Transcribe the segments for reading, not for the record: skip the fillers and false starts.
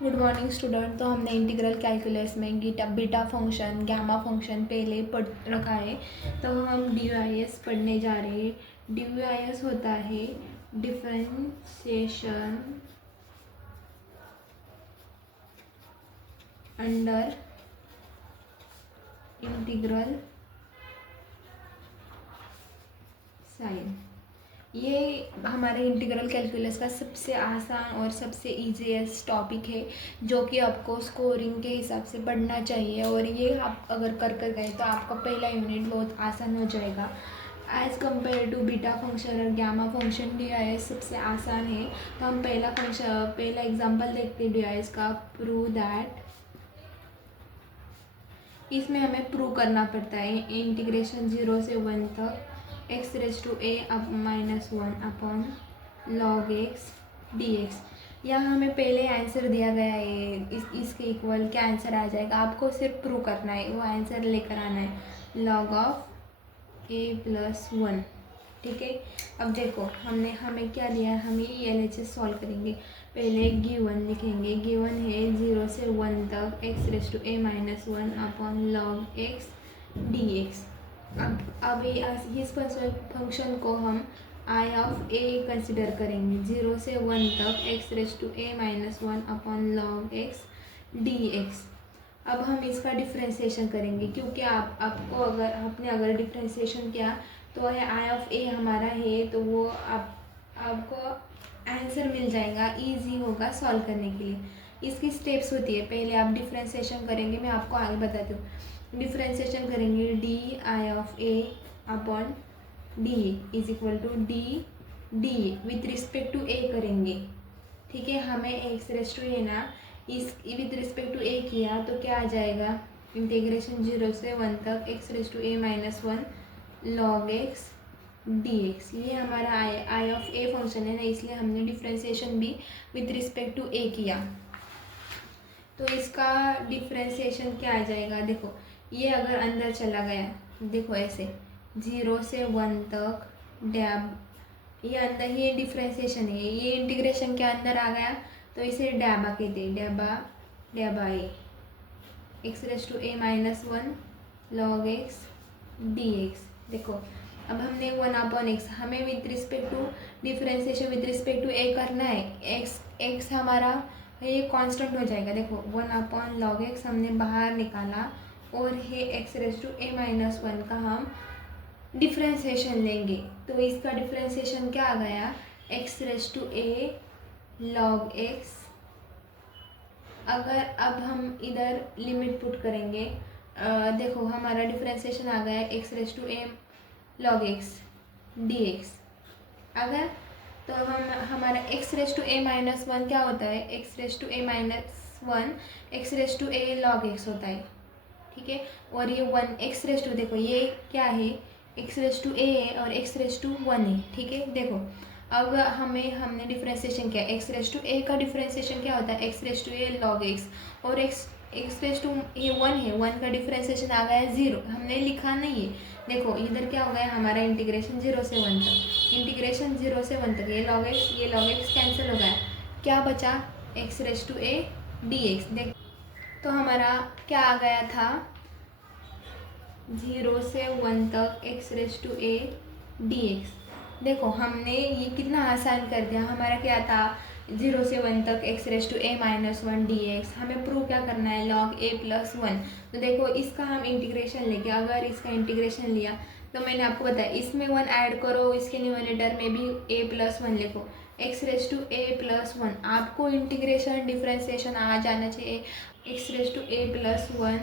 Good morning student. तो हमने integral calculus में बीटा फंक्शन गामा फंक्शन पहले पढ़ रखा है। तो हम डी वाई एस पढ़ने जा रहे हैं। डी वाई एस होता है डिफरेंशिएशन अंडर इंटीग्रल साइन। ये हमारे इंटीग्रल कैलकुलस का सबसे आसान और सबसे ईजीएस्ट टॉपिक है, जो कि आपको स्कोरिंग के हिसाब से पढ़ना चाहिए। और ये आप अगर कर गए तो आपका पहला यूनिट बहुत आसान हो जाएगा as compare to beta function और gamma function. D I S सबसे आसान है। तो हम पहला एग्जांपल देखते हैं डी आई एस का। प्रूव दैट, इसमें हमें प्रूव करना पड़ता है इंटीग्रेशन 0 से 1 तक एक्स रेज टू ए अब -1 upon log x D x. यहाँ हमें पहले आंसर दिया गया है, इसके इक्वल क्या आंसर आ जाएगा, आपको सिर्फ प्रूव करना है, वो आंसर लेकर आना है लॉग ऑफ ए प्लस 1। ठीक है। अब देखो हमें क्या दिया, हम ये LHS सॉल्व करेंगे। पहले गिवन लिखेंगे। गिवन है 0 से 1 तक x raise to A -1 upon log x D x. अब इस फंक्शन को हम आई ऑफ ए कंसिडर करेंगे। 0 से 1 तक x raise to A -1 upon log x D x. अब हम इसका डिफ्रेंसिएशन करेंगे, क्योंकि आपको अगर डिफ्रेंसिएशन किया तो ये आई ऑफ ए हमारा है, तो वो आपको आंसर मिल जाएगा, इजी होगा सॉल्व करने के लिए। इसकी स्टेप्स होती है, पहले आप डिफ्रेंसिएशन करेंगे, मैं आपको आगे बताती हूँ। डिफ्रेंसिएशन करेंगे D I of A upon D is equal to D with respect to A करेंगे। ठीक है। हमें एक्स रेज टू ए ना इस विथ रिस्पेक्ट टू ए किया तो क्या आ जाएगा, इंटीग्रेशन 0 से 1 तक x raise to A -1 log x D x. ये हमारा आई ऑफ ए फंक्शन है ना, इसलिए हमने डिफ्रेंसिएशन भी विथ रिस्पेक्ट टू ए किया। तो इसका डिफ्रेंसिएशन क्या आ जाएगा, देखो ये अगर अंदर चला गया, देखो ऐसे 0 से 1 तक डैब, ये अंदर, ये डिफ्रेंसिएशन है, ये इंटीग्रेशन के अंदर आ गया तो इसे डैबा कहते हैं। डैबा A X raise to A -1 log x D x. देखो अब हमने 1 अपॉन एक्स, हमें with respect to differentiation with respect to A करना है। एक्स हमारा ये कांस्टेंट हो जाएगा। देखो 1 अपॉन लॉग एक्स हमने बाहर निकाला और ये एक्स रेज टू ए -1 का हम डिफ्रेंसिएशन लेंगे, तो इसका डिफ्रेंसिएशन क्या आ गया, x raise to a log x. अगर अब हम इधर लिमिट पुट करेंगे, देखो हमारा डिफ्रेंसिएशन आ गया x raise to a log x D x. अगर तो हमारा एक्स रेज टू ए -1 क्या होता है, x raise to A -1 x raise to a log x होता है। ठीक है। और ये 1 एक्स रेज टू, देखो ये क्या है, एक्स रेज टू ए है और एक्स रेज टू 1 है। ठीक है। देखो अब हमने डिफ्रेंसिएशन किया, एक्स रेज टू ए का डिफ्रेंसिएशन क्या होता है, x raise to a log x, और एक्स रेज टू ये 1 है, 1 का डिफ्रेंसिएशन आ गया 0, हमने लिखा नहीं है। देखो इधर क्या हो गया, हमारा इंटीग्रेशन 0 से 1 तक, इंटीग्रेशन 0 से 1 तक, ये लॉग एक्स कैंसिल हो गया, क्या बचा x raise to A D x. देख तो हमारा क्या आ गया था, 0 से 1 तक x raise to A D x. देखो हमने ये कितना आसान कर दिया। हमारा क्या था, 0 से 1 तक x raise to A -1 d x. हमें प्रूव क्या करना है, लॉग ए प्लस 1। तो देखो इसका हम इंटीग्रेशन लेंगे, अगर इसका इंटीग्रेशन लिया तो मैंने आपको बताया इसमें 1 ऐड करो, इसके न्यूमरेटर में भी ए प्लस 1 लिखो, x raise to A plus 1। आपको इंटीग्रेशन डिफ्रेंसिएशन आ जाना चाहिए x raise to A plus 1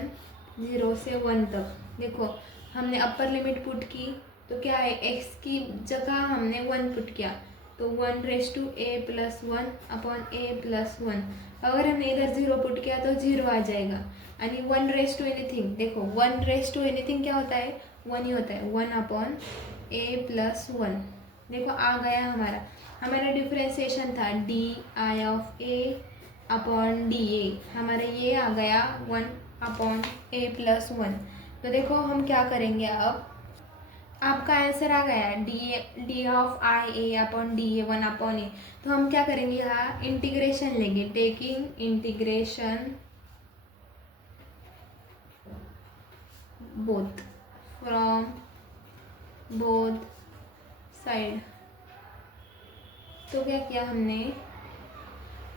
0 से 1 तक। देखो हमने अपर लिमिट पुट की तो क्या है, एक्स की जगह हमने 1 पुट किया तो 1 raise to A plus 1 upon A plus 1। अगर हमने इधर 0 पुट किया तो 0 आ जाएगा। यानी 1 रेज टू एनीथिंग, देखो 1 रेज टू एनीथिंग क्या होता है, 1 ही होता है, 1 अपॉन ए प्लस 1। देखो आ गया हमारा डिफ्रेंसिएशन था D I of A upon D ए, हमारा ये आ गया 1 अपॉन ए प्लस 1। तो देखो हम क्या करेंगे, अब आपका आंसर आ गया D of I A upon D A 1 upon A. तो हम क्या करेंगे, यहाँ इंटीग्रेशन लेंगे, taking integration both from both side. तो क्या किया हमने,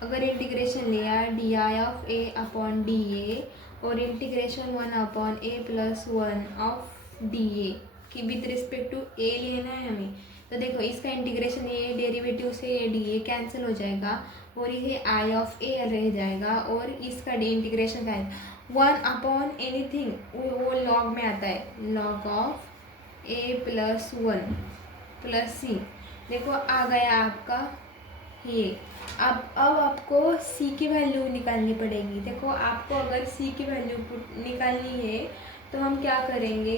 अगर इंटीग्रेशन लिया D I of A upon D A और integration 1 upon A plus 1 of D A कि विद रिस्पेक्ट टू ए लेना है हमें। तो देखो इसका इंटीग्रेशन ये डेरिवेटिव से ये डी ए कैंसिल हो जाएगा और ये आई ऑफ ए रह जाएगा और इसका इंटीग्रेशन का है 1 अपॉन एनीथिंग, वो लॉग में आता है, log of A plus 1 plus C. देखो आ गया आपका ये। अब आपको सी की वैल्यू निकालनी पड़ेगी। देखो आपको अगर सी की वैल्यू निकालनी है तो हम क्या करेंगे,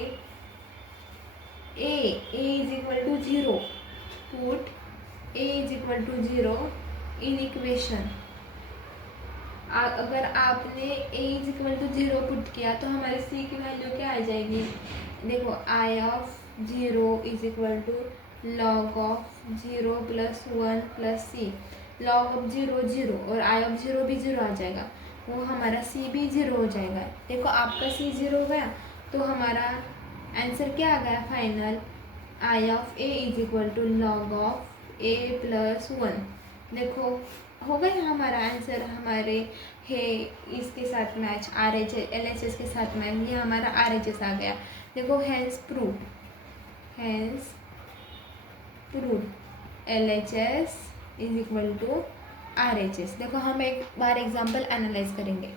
A is equal to 0, put A is equal to 0 in equation. अगर आपने A is equal to 0 put किया तो हमारे सी की वैल्यू क्या आ जाएगी, देखो I of 0 is equal to log of 0 plus 1 plus C. Log of 0 0 और आई ऑफ 0 भी 0 आ जाएगा, वो हमारा सी भी 0 हो जाएगा। देखो आपका सी 0 हो गया तो हमारा आंसर क्या आ गया final, I of a is equal to log of A plus 1। देखो हो गया हमारा आंसर, हमारे है इसके साथ match, R H L H S के साथ मैच, ये हमारा आर एच एस आ गया। देखो hence prove L H S is equal to R H S. देखो हम एक बार एग्जाम्पल एनालाइज करेंगे।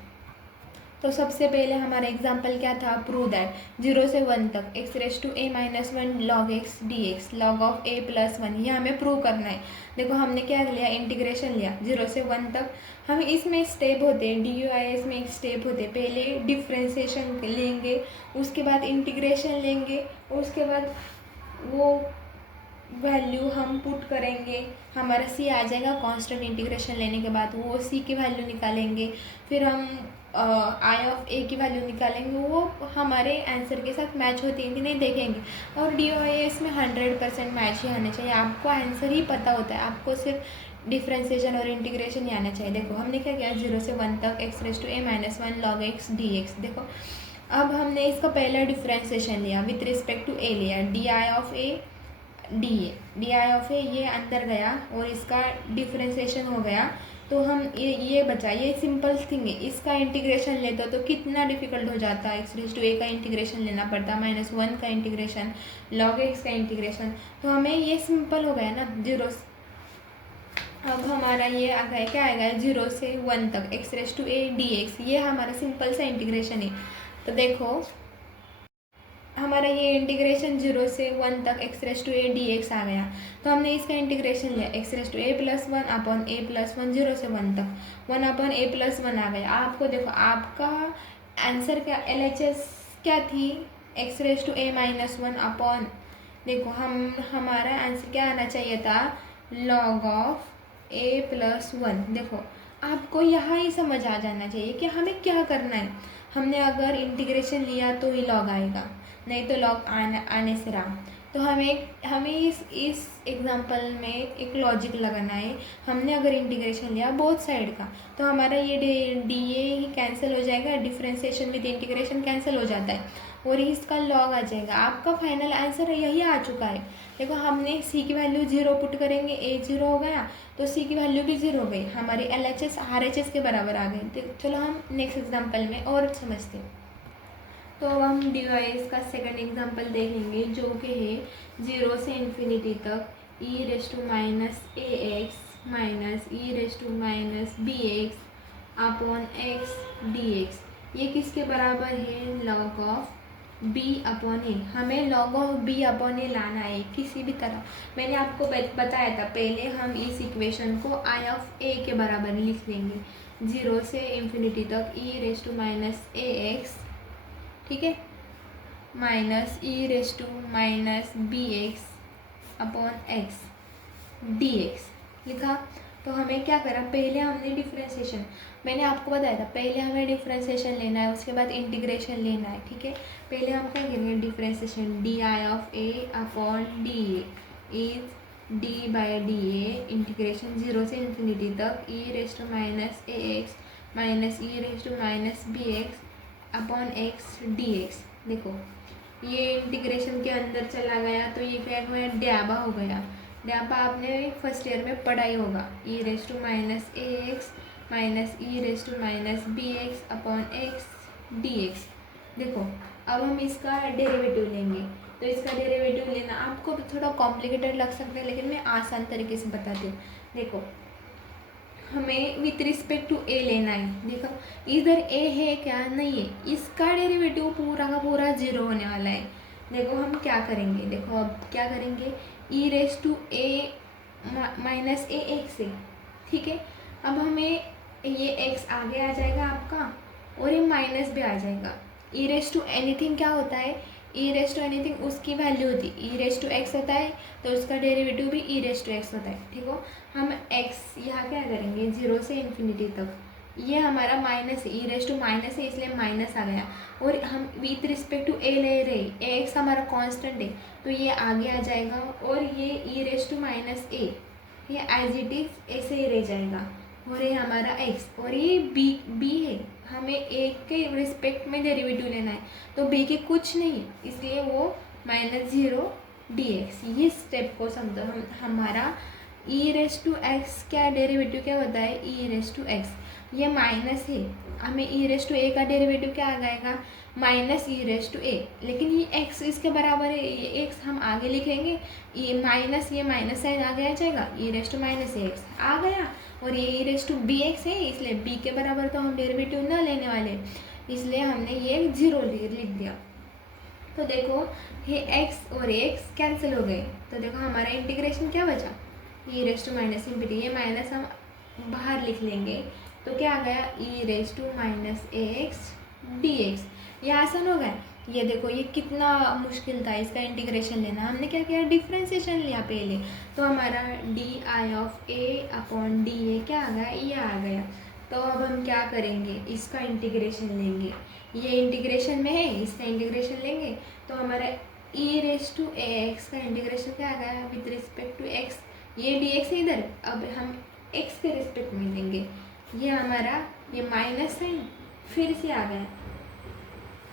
तो सबसे पहले हमारा एग्जाम्पल क्या था, प्रूव दैट 0 से 1 तक x raise to A minus 1 log x D x log of A plus 1, ये हमें प्रूव करना है। देखो हमने क्या लिया, इंटीग्रेशन लिया 0 से 1 तक। हम इसमें स्टेप होते हैं, डी यू आई एस में एक स्टेप होते हैं, पहले डिफ्रेंसिएशन लेंगे, उसके बाद इंटीग्रेशन लेंगे, उसके बाद वो वैल्यू हम पुट करेंगे, हमारा सी आ जाएगा कांस्टेंट। इंटीग्रेशन लेने के बाद वो सी की वैल्यू निकालेंगे, फिर हम आई ऑफ ए की वैल्यू निकालेंगे, वो हमारे आंसर के साथ मैच होती है कि नहीं देखेंगे। और डी ओ एस में 100% मैच ही आना चाहिए, आपको आंसर ही पता होता है, आपको सिर्फ डिफ्रेंसिएशन और इंटीग्रेशन ही आना चाहिए। देखो हमने क्या किया, 0 से 1 तक x raise to A minus 1 log x D x. देखो अब हमने इसका पहला डिफ्रेंसिएशन लिया विथ रिस्पेक्ट टू ए लिया, D I of A D I of A ये अंदर गया और इसका डिफ्रेंसिएशन हो गया। तो हम ये बचा, ये सिंपल थिंग है, इसका इंटीग्रेशन लेते तो कितना डिफिकल्ट हो जाता, एक्स रेज टू ए का इंटीग्रेशन लेना पड़ता, -1 का इंटीग्रेशन, लॉग एक्स का इंटीग्रेशन। तो हमें ये सिंपल हो गया ना 0। अब हमारा ये आ गया, क्या आएगा 0 से 1 तक x raise to A D x, ये हमारा सिंपल सा इंटीग्रेशन है। तो देखो हमारा ये इंटीग्रेशन 0 से 1 तक x raise to A D X आ गया। तो हमने इसका इंटीग्रेशन लिया X raise to A plus 1 upon A plus 1, 0 से 1 तक 1 अपॉन ए प्लस 1 आ गया। आपको देखो आपका आंसर क्या, एल एच एस क्या थी, x raise to A minus 1 upon, देखो हमारा आंसर क्या आना चाहिए था, लॉग ऑफ ए प्लस 1। देखो आपको यहाँ ही समझ आ जाना चाहिए कि हमें क्या करना है। हमने अगर इंटीग्रेशन लिया तो ही लॉग आएगा, नहीं तो लॉग आने से रहा। तो हमें इस एग्जांपल में एक लॉजिक लगाना है। हमने अगर इंटीग्रेशन लिया बोथ साइड का तो हमारा ये डी ए ही कैंसिल हो जाएगा, डिफ्रेंसिएशन विद इंटीग्रेशन कैंसिल हो जाता है और इसका लॉग आ जाएगा। आपका फाइनल आंसर यही आ चुका है। देखो हमने सी की वैल्यू 0 पुट करेंगे, ए 0 हो गया तो सी की वैल्यू भी 0 हो गई, हमारे L H S R H S के बराबर आ गए। तो चलो हम नेक्स्ट एग्जाम्पल में और समझते हैं। तो अब हम डी वाई एस का सेकंड एग्जाम्पल देखेंगे जो कि है 0 से इन्फिनिटी तक E raise to minus A X minus E raise to minus B X upon X D x. ये किसके बराबर है, log of B upon A. हमें log of B upon A लाना है किसी भी तरह। मैंने आपको बताया था पहले हम इस इक्वेशन को आई ऑफ ए के बराबर लिख लेंगे, 0 से इन्फिनिटी तक E raise to minus A X, ठीक है, minus E raise to minus B X upon X D X लिखा। तो हमें क्या करा, पहले हमने डिफ्रेंशिएशन, मैंने आपको बताया था पहले हमें डिफ्रेंशिएशन लेना है, उसके बाद इंटीग्रेशन लेना है, ठीक है। पहले हम क्या करेंगे, differentiation D I of A upon D A is D by D A integration 0 से इन्फिनिटी तक E raise to minus A X minus E raise to minus B X upon X D x. देखो ये integration के अंदर चला गया तो ये क्या हुआ, ड्याबा हो गया। ड्याबा आपने फर्स्ट ईयर में पढ़ा ही होगा, E raise to minus A X minus E raise to minus B X upon X D x. देखो अब हम इसका डेरिवेटिव लेंगे, तो इसका डेरिवेटिव लेना आपको थोड़ा कॉम्प्लिकेटेड लग सकता है, लेकिन मैं आसान तरीके से बताती हूँ। देखो हमें विथ रिस्पेक्ट टू ए लेना है। देखो इधर ए है क्या, नहीं है, इसका डेरिवेटिव पूरा का पूरा 0 होने वाला है। देखो हम क्या करेंगे, देखो अब क्या करेंगे, E raise to A minus A X है, ठीक है। अब हमें ये एक्स आगे आ जाएगा आपका और ये माइनस भी आ जाएगा। ई रेस टू एनीथिंग क्या होता है, ई रेस टू एनीथिंग उसकी वैल्यू होती है, ई रेस टू एक्स होता है तो उसका डेरिवेटिव भी ई रेस टू एक्स होता है, ठीक हो। हम एक्स यहाँ क्या करेंगे 0 से इन्फिनिटी तक, ये हमारा माइनस है, ई रेस टू माइनस है इसलिए माइनस आ गया, और हम विथ रिस्पेक्ट टू ए ले रहे, ए एक्स हमारा कांस्टेंट है तो ये आगे आ जाएगा, और ये ई रेस टू माइनस ए ये एज इट इज ऐसे ही रह जाएगा, और ये हमारा एक्स, और ये बी है, हमें ए के रिस्पेक्ट में डेरिवेटिव लेना है तो बी के कुछ नहीं है इसलिए वो -0 dx। ये स्टेप को समझो, हमारा ई रेस टू एक्स क्या डेरिवेटिव क्या होता है, ई रेस टू एक्स, ये माइनस है, हमें ई रेस टू ए का डेरिवेटिव क्या आ जाएगा माइनस ई रेस टू ए, लेकिन ये एक्स इसके बराबर है, ये एक्स हम आगे लिखेंगे, ये माइनस साइन आगे आ जाएगा, ई रेस टू माइनस एक्स आ गया, और ये ई रेस टू बी एक्स है इसलिए बी के बराबर तो हम डेरिवेटिव ना लेने वाले, इसलिए हमने ये 0 लिख दिया। तो देखो ये x और x कैंसिल हो गए, तो देखो हमारा इंटीग्रेशन क्या बचा, E raise to minus infinity, ये माइनस हम बाहर लिख लेंगे तो क्या आ गया E raise to minus A X D x. ये आसान हो गया। ये देखो ये कितना मुश्किल था इसका इंटीग्रेशन लेना, हमने क्या किया डिफ्रेंशिएशन लिया पहले, तो हमारा D I of A upon D ए क्या आ गया, ये आ गया। तो अब हम क्या करेंगे, इसका इंटीग्रेशन लेंगे, ये इंटीग्रेशन में है इसका इंटीग्रेशन लेंगे, तो हमारा ई रेस टू ए एक्स का इंटीग्रेशन क्या आ गया विथ रिस्पेक्ट टू एक्स, ये डी एक्स है इधर, अब हम एक्स के रिस्पेक्ट में लेंगे, ये हमारा ये माइनस साइन फिर से आ गया,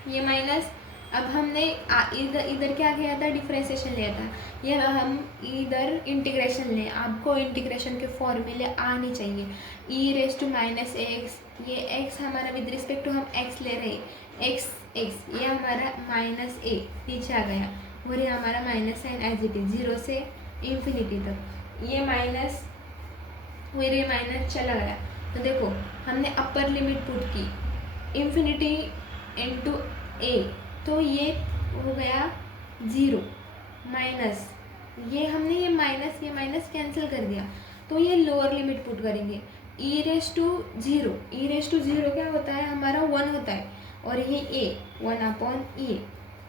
ये माइनस, अब हमने इधर क्या किया था डिफ्रेंशिएशन लिया था, ये हम इधर इंटीग्रेशन लें, आपको इंटीग्रेशन के फॉर्मूले आने चाहिए, ई रेस टू माइनस एक्स, ये एक्स हमारा विद रिस्पेक्ट टू हम एक्स ले रहे एक्स एक्स, ये हमारा माइनस ए नीचे आ गया, और ये हमारा minus sign as it is 0 से इन्फिनिटी तक, ये माइनस और ये माइनस चला गया, तो देखो हमने अपर लिमिट पुट की इन्फिनिटी इनटू ए, तो ये हो गया 0 माइनस, ये हमने ये माइनस कैंसिल कर दिया, तो ये लोअर लिमिट पुट करेंगे, E raise to 0, E raise to 0 क्या होता है हमारा 1 होता है, और ये ए 1 अपॉन ए,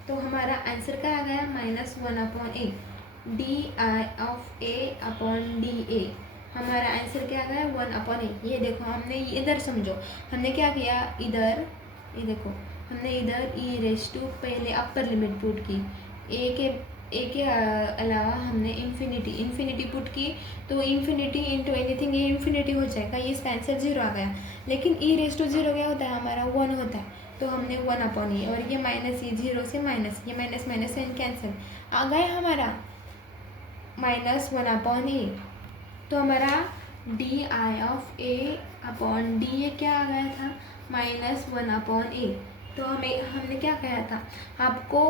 तो हमारा आंसर क्या आ गया -1 upon A, D I of A upon D ए, हमारा आंसर क्या आ गया 1 अपॉन ए। ये देखो हमने इधर समझो हमने क्या किया, इधर ये देखो हमने इधर ई रेस टू पहले अपर लिमिट पुट की, ए के अलावा हमने इन्फिनिटी पुट की, तो इन्फिनिटी इंटू एनीथिंग ये इन्फिनिटी हो जाएगा, ये इसका आंसर 0 आ गया, लेकिन ई रेस टू 0 क्या होता है हमारा 1 होता है, तो हमने 1 अपॉन ए, और ये माइनस ये 0 से माइनस, ये माइनस साइन कैंसिल आ गया हमारा -1 अपॉन ए, तो हमारा D I of A upon D ए क्या आ गया था -1 अपॉन ए। तो हमने क्या कहा था, आपको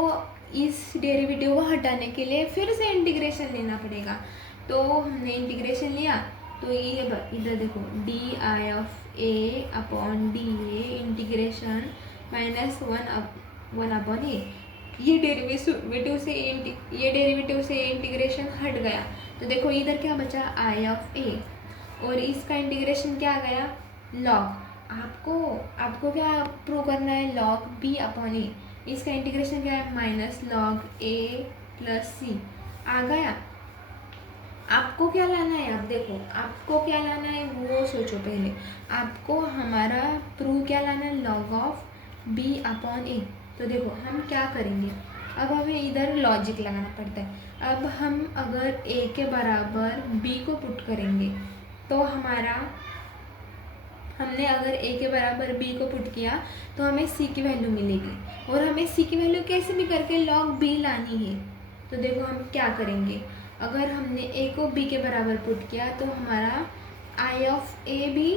इस डेरिवेटिव को हटाने के लिए फिर से इंटीग्रेशन लेना पड़ेगा, तो हमने इंटीग्रेशन लिया, तो ये इधर देखो D I of A upon D A integration -1 upon A, ये डेरिवेटिव से इंटीग्रेशन हट गया, तो देखो इधर क्या बचा आई ऑफ ए, और इसका इंटीग्रेशन क्या आ गया लॉग, आपको क्या प्रूव करना है लॉग बी अपॉन ए, इसका इंटीग्रेशन क्या है -log a + c आ गया, आपको क्या लाना है, आप देखो आपको क्या लाना है वो सोचो पहले। आपको हमारा प्रूव क्या लाना है, log of b upon A. तो देखो हम क्या करेंगे, अब हमें इधर लॉजिक लगाना पड़ता है। अब हम अगर a के बराबर b को पुट करेंगे तो हमने अगर a के बराबर b को पुट किया तो हमें c की वैल्यू मिलेगी, और हमें c की वैल्यू कैसे भी करके log b लानी है। तो देखो हम क्या करेंगे, अगर हमने a को b के बराबर पुट किया तो हमारा i ऑफ a भी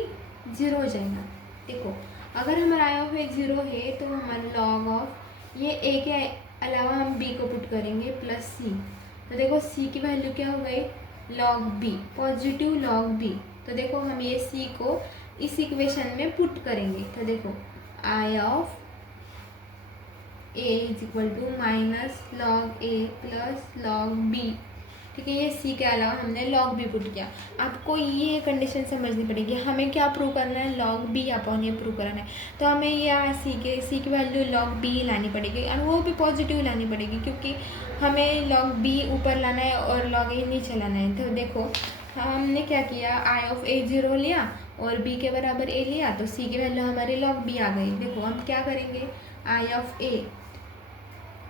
0 हो जाएगा। देखो अगर हमारा i ऑफ a 0 है तो हमारा log ऑफ ये a के अलावा हम b को पुट करेंगे प्लस c। तो देखो c की वैल्यू क्या हो गई, log b, positive log b। तो देखो हम ये c को इस इक्वेशन में पुट करेंगे। तो देखो i of a is equal to minus log a plus log b। ठीक है, ये c के अलावा हमने log b पुट किया। आपको ये कंडीशन समझनी पड़ेगी, हमें क्या प्रूव करना है, log b अपॉन ये प्रूव करना है। तो हमें यहाँ c की वैल्यू log b लानी पड़ेगी, और वो भी पॉजिटिव लानी पड़ेगी, क्योंकि हमें log b ऊपर लाना है और log a नीचे लाना है। तो देखो हमने क्या किया, i ऑफ a 0 लिया और b के बराबर a लिया, तो c की वैल्यू हमारी log b आ गई। देखो हम क्या करेंगे, i ऑफ a,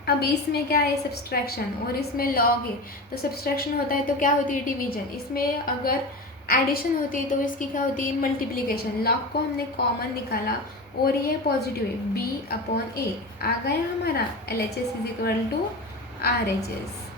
अब इसमें क्या है सब्सट्रैक्शन और इसमें लॉग है, तो सब्सट्रैक्शन होता है तो क्या होती है डिवीजन, इसमें अगर एडिशन होती है तो इसकी क्या होती है मल्टीप्लिकेशन। लॉग को हमने कॉमन निकाला और ये पॉजिटिव है, b अपॉन a आ गया हमारा LHS is equal to RHS।